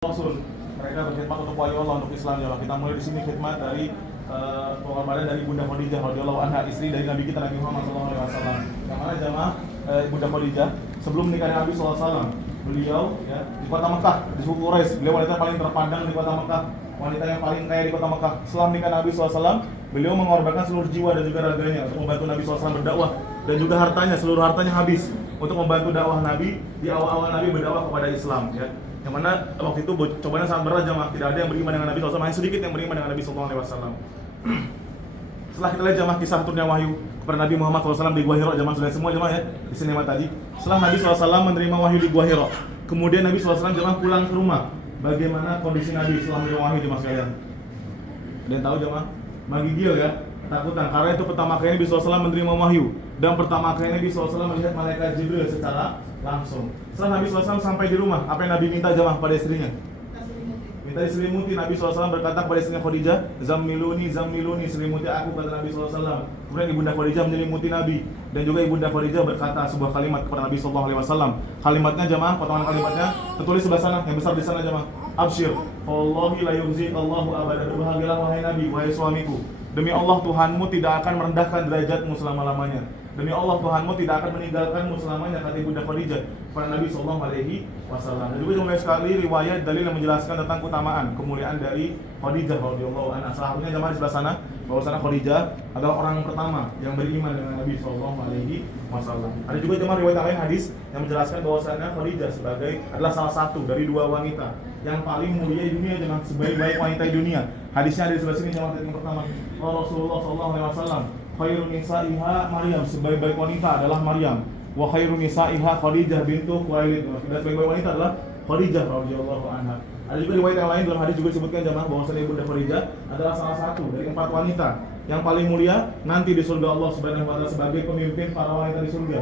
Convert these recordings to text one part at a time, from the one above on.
Rasul, mereka berkhidmat untuk wahyu Allah, untuk Islam. Ya, kita mulai di sini khidmat dari pengorbanan dari Bunda Khadijah radhiyallahu anha, istri dari Nabi kita Nabi Muhammad SAW. Yang mana jamaah Bunda Khadijah sebelum menikah dengan Nabi SAW, beliau ya di kota Mekah, di suku Quraisy, beliau wanita paling terpandang di kota Mekah, wanita yang paling kaya di kota Mekah. Setelah menikah Nabi SAW, beliau mengorbankan seluruh jiwa dan juga raganya untuk membantu Nabi SAW berdakwah, dan juga hartanya, seluruh hartanya habis untuk membantu dakwah Nabi di awal-awal Nabi berdakwah kepada Islam. Ya. Yang mana waktu itu cobaan sangat berat jamaah, tidak ada yang beriman dengan Nabi SAW, hanya sedikit yang beriman dengan Nabi SAW. Setelah kita lihat jamaah kisah turunnya wahyu kepada Nabi Muhammad SAW di Gua Hira, jamaah sudah semua jamaah ya di sinema tadi. Setelah Nabi SAW menerima wahyu di Gua Hira, kemudian Nabi SAW jamaah pulang ke rumah. Bagaimana kondisi Nabi setelah menerima wahyu jamaah sekalian? Ada yang tahu jamaah? Magigil ya, ketakutan karena itu pertama kali Nabi SAW menerima wahyu, dan pertama kali Nabi SAW melihat malaikat Jibril secara langsung. Setelah Nabi SAW sampai di rumah, apa yang Nabi minta jamaah pada istrinya? Minta diselimuti. Nabi SAW berkata kepada istrinya Khadijah, Zammiluni, Zammiluni, selimuti aku, kata Nabi SAW. Kemudian ibunda Khadijah menyelimuti Nabi, dan juga ibunda Khadijah berkata sebuah kalimat kepada Nabi SAW. Kalimatnya jamaah, potongan kalimatnya tertulis sebelah sana, yang besar di sana jamaah. Absyir, wallahi la yughzi Allahu abada. Berbahagialah wahai Nabi, wahai suamiku, demi Allah Tuhanmu tidak akan merendahkan derajatmu selama-lamanya. Demi Allah Tuhanmu tidak akan meninggalkanmu selamanya, kata ibunda Khadijah kepada Nabi SAW. Dan juga banyak sekali riwayat dalil yang menjelaskan tentang keutamaan, kemuliaan dari Khadijah radhiyallahu anha. Salah satunya jamaah di sebelah sana, bahwasanya Khadijah adalah orang pertama yang beriman dengan Nabi SAW. Ada juga jamaah riwayat lain hadis yang menjelaskan bahwasanya Khadijah adalah salah satu dari dua wanita yang paling mulia di dunia, jemaah, sebaik-baik wanita di dunia. Hadisnya ada di sebelah sini jemaah. Yang pertama, Rasulullah SAW, khairun nisa'iha Maryam, sebaik-baik wanita adalah Maryam. Wa khairun nisa'iha Khadijah bintu Khuwailid, dan sebaik-baik wanita adalah Khadijah radhiyallahu anha. Ada juga riwayat yang lain dalam hadis juga disebutkan jemaah bahwasanya ibunda Khadijah adalah salah satu dari 4 wanita yang paling mulia nanti di surga Allah Subhanahu wa taala sebagai pemimpin para wanita di surga.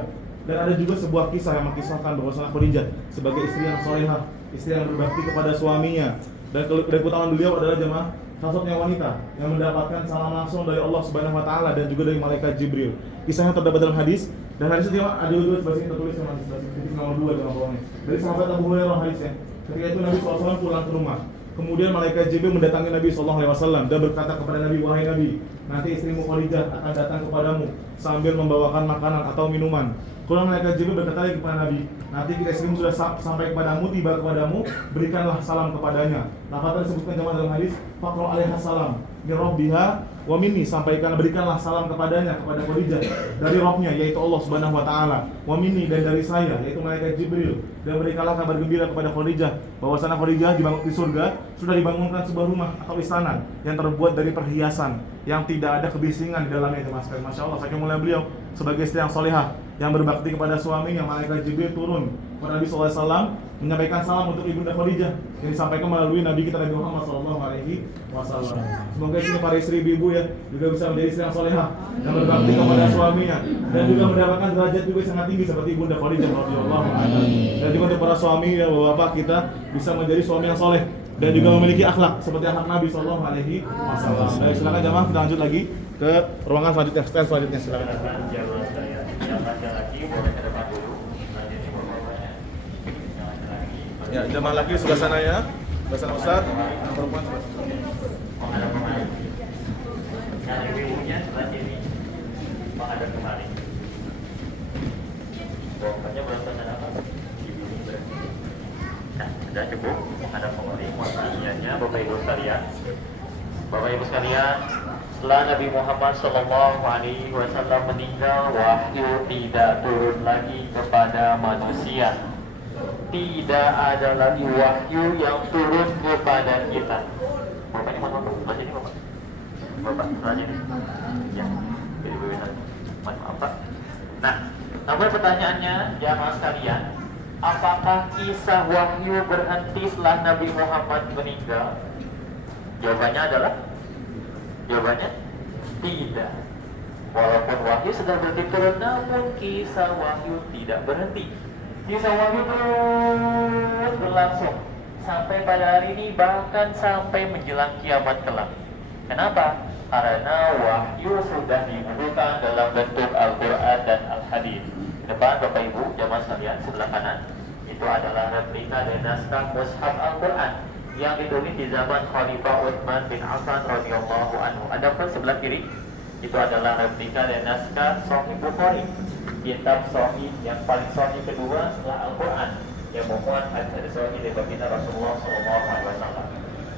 Dan ada juga sebuah kisah yang mengisahkan bahwasanya Khadijah sebagai istri yang salehah, istri yang berbakti kepada suaminya. Dan keutamaan beliau adalah jemaah sosoknya wanita yang mendapatkan salam langsung dari Allah Subhanahu wa taala dan juga dari malaikat Jibril. Kisahnya terdapat dalam hadis, dan hadis itu ada juga sebelah sini tertulis sama di titik nomor 2 dalam bawahnya. Dari sahabat Abu Hurairah hadisnya. Ketika itu Nabi SAW pulang ke rumah. Kemudian malaikat Jibril mendatangi Nabi SAW dan berkata kepada Nabi, wahai Nabi, nanti istrimu Khadijah akan datang kepadamu sambil membawakan makanan atau minuman. Kemudian malaikat Jibril berkata lagi kepada Nabi, nanti kita istrimu sudah sampai kepadamu, tiba kepadamu, berikanlah salam kepadanya. Lafaznya disebutkan jemaah dalam hadis, faqra alaiha salam min rabbiha wa minni, berikanlah salam kepadanya, kepada Khadijah dari Rabbnya yaitu Allah Subhanahu wa taala, wa minni, dan dari saya yaitu malaikat Jibril, dan berikanlah kabar gembira kepada Khadijah bahwasanya Khadijah di surga sudah dibangunkan sebuah rumah atau istana yang terbuat dari perhiasan yang tidak ada kebisingan di dalamnya. Masya Allah, saking mulia beliau sebagai istri yang solehah yang berbakti kepada suaminya. Malaikat Jibril turun kepada Nabi SAW menyampaikan salam untuk ibunda Khadijah yang disampaikan melalui Nabi kita Nabi Muhammad SAW. Semoga sini para istri ibu ya juga bisa menjadi istri yang solehah yang berbakti kepada suaminya, dan juga mendapatkan derajat juga sangat tinggi seperti ibunda Khadijah radhiyallahu anha. Dan juga untuk para suami ya bapak, kita bisa menjadi suami yang soleh dan juga memiliki akhlak seperti akhlak Nabi SAW. Baik, silakan jamaah, kita lanjut lagi ke ruangan selanjutnya, stand selanjutnya, silakan. Ya, jamaah lagi sebelah sana ya, sebelah sana Ustaz, yang perempuan sebelah sana. Nah, ibunya sebelah sini menghadap kemari. Bongkarnya berasal apa? Ibunya berarti. Nah, sudah cukup menghadap kemari. Wasiatnya Bapak Ibu sekalian. Bapak Ibu sekalian, setelah Nabi Muhammad SAW meninggal, wahyu tidak turun lagi kepada manusia. Tidak ada lagi wahyu yang turun kepada kita. Bapak ini mana? Masih ini Bapak? Bapak, selanjutnya ini? Ya, jadi benar. Maaf Pak. Nah, namun pertanyaannya, jamaah sekalian, apakah kisah wahyu berhenti setelah Nabi Muhammad meninggal? Jawabannya tidak. Walaupun wahyu sudah berhenti turun, namun kisah wahyu tidak berhenti. Kisah wahyu terus berlangsung sampai pada hari ini, bahkan sampai menjelang kiamat kelak. Kenapa? Karena wahyu sudah dibukukan dalam bentuk Al-Quran dan Al-Hadis. Depan Bapak Ibu jamaah sekalian, sebelah kanan ini itu adalah replika dari naskah Mushaf Al-Quran yang ditulis di zaman Khalifah Utsman bin Affan radhiyallahu anhu. Adapun sebelah kiri itu adalah replika dari naskah Sahih Bukhari, kitab Sahih yang paling sahih kedua setelah Al-Quran, yang memuat hadis sahih dari baginda Rasulullah SAW.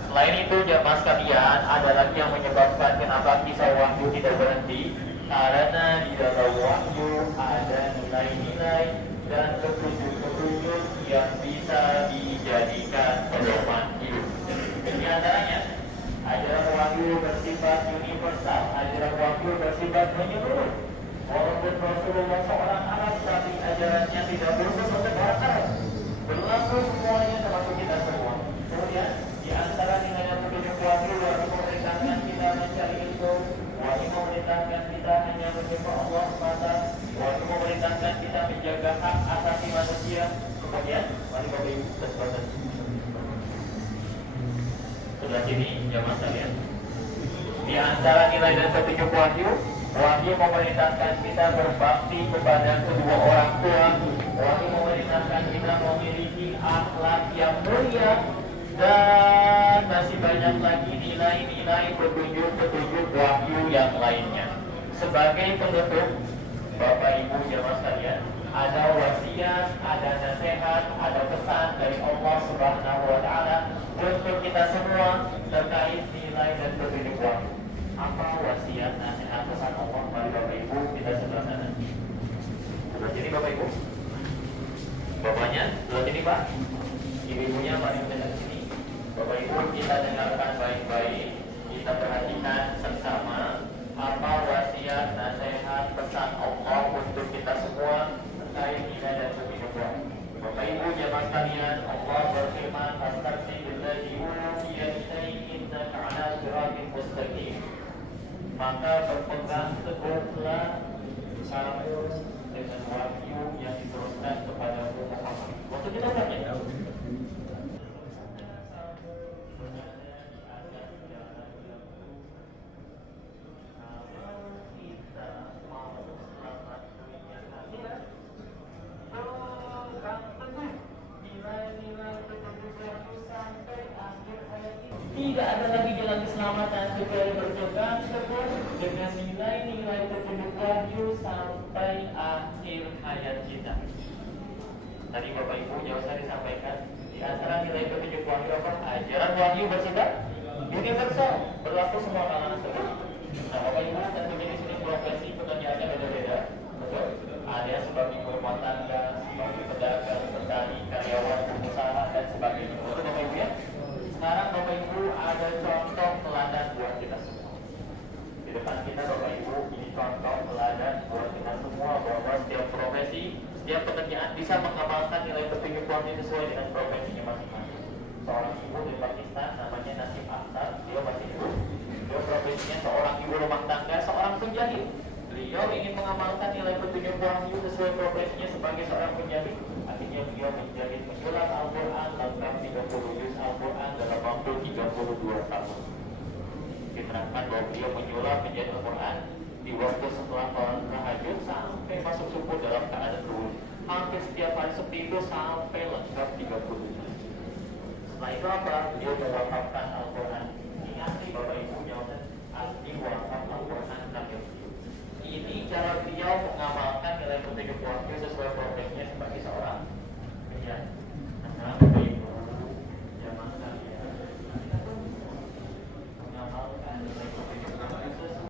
Selain itu jamaah sekalian, ada lagi yang menyebabkan kenapa kisah wahyu tidak berhenti, karena di dalam wahyu ada nilai-nilai dan petunjuk-petunjuk yang bisa dijadikan pedoman hidup. Di antaranya, ajaran wahyu bersifat universal, ajaran wahyu bersifat menyeluruh. Walaupun Rasulullah seorang Arab, tapi ajarannya tidak khusus untuk orang Arab, berlaku semuanya termasuk kita semua. Kemudian, di antara nilai petunjuk wahyu yang memerintahkan kita mencari ilmu, wahyu memerintahkan kita hanya menyembah Allah semata, wahyu memerintahkan kita menjaga hak asasi manusia. Kemudian, mari Bapak Ibu dan sebelah sini jamaah sekalian. Di antara nilai dan petunjuk wahyu, wahyu memerintahkan kita berbakti kepada kedua orang tua, wahyu memerintahkan kita memiliki akhlak yang mulia, dan masih banyak lagi nilai-nilai petunjuk-petunjuk wahyu yang lainnya. Sebagai penutup, Bapak Ibu jamaah sekalian, ada wasiat, ada nasihat, ada pesan dari Allah Subhanahu wa Ta'ala untuk kita semua terkait nilai dan petunjuk wahyu. Apa wasiat, nasihat, pesan Allah? Mari Bapak Ibu kita sebelah sana. Sebelah sini Bapak Ibu. Bapaknya sebelah sini Pak. Ibu-ibunya mari kita sini. Bapak Ibu kita dengarkan baik-baik, kita perhatikan bersama apa wasiat, nasihat, pesan Allah untuk kita semua terkait nilai dan petunjuk wahyu. Bapak Ibu jemaah sekalian, Allah berfirman, "Fastaghfirulladzi uhiya ilaika innaka 'ala shiratin mustaqim." Maka berpegang teguhlah kamu dengan wahyu yang diteruskan kepada Muhammad. Waktu kita baca tidak ada lagi jalan keselamatan kecuali berpegang teguh dengan nilai-nilai petunjuk wahyu sampai akhir hayat kita. Tadi Bapak Ibu jauh saya disampaikan, di antara nilai petunjuk wahyu apa? Ajaran wahyu bersifat universal, berlaku semua kalangan seluruh. Nah Bapak Ibu tentunya di sini profesi pekerjaannya beda-beda. Betul? Ada sebagai ibu rumah tangga, sebagai pedagang, petani, karyawan, pengusaha dan sebagainya. Betul Bapak Ibu ya? Sekarang Bapak Ibu ada contoh teladan buat kita semua. Di depan kita Bapak Ibu ini contoh teladan buat kita semua bahwa setiap profesi, setiap pekerjaan bisa mengamalkan nilai petunjuk wahyu sesuai dengan profesinya masing-masing. Seorang ibu di Pakistan namanya Nasim Akhtar, dia masih hidup. Dia profesinya seorang ibu rumah tangga, seorang penjahit. Beliau ingin mengamalkan nilai petunjuk wahyu sesuai profesinya sebagai seorang penjahit. Akhirnya beliau menjahit menyulam Al-Quran lengkap 30 juz Al-Quran dalam waktu 32 tahun. Diterangkan bahwa beliau menyulam menjahit Al-Quran di waktu setelah sholat tahajud sampai masuk subuh dalam keadaan ruwet. Hampir setiap hari seperti itu sampai lengkap 30 juz. Setelah itu apa? Beliau mewakafkan Al-Quran. Ingat nih Bapak Ibu jawabnya, arti wakaf Al-Quran kafir. Ini cara beliau mengamalkan nilai petunjuk wahyu sesuai profesinya sebagai seorang penjahit.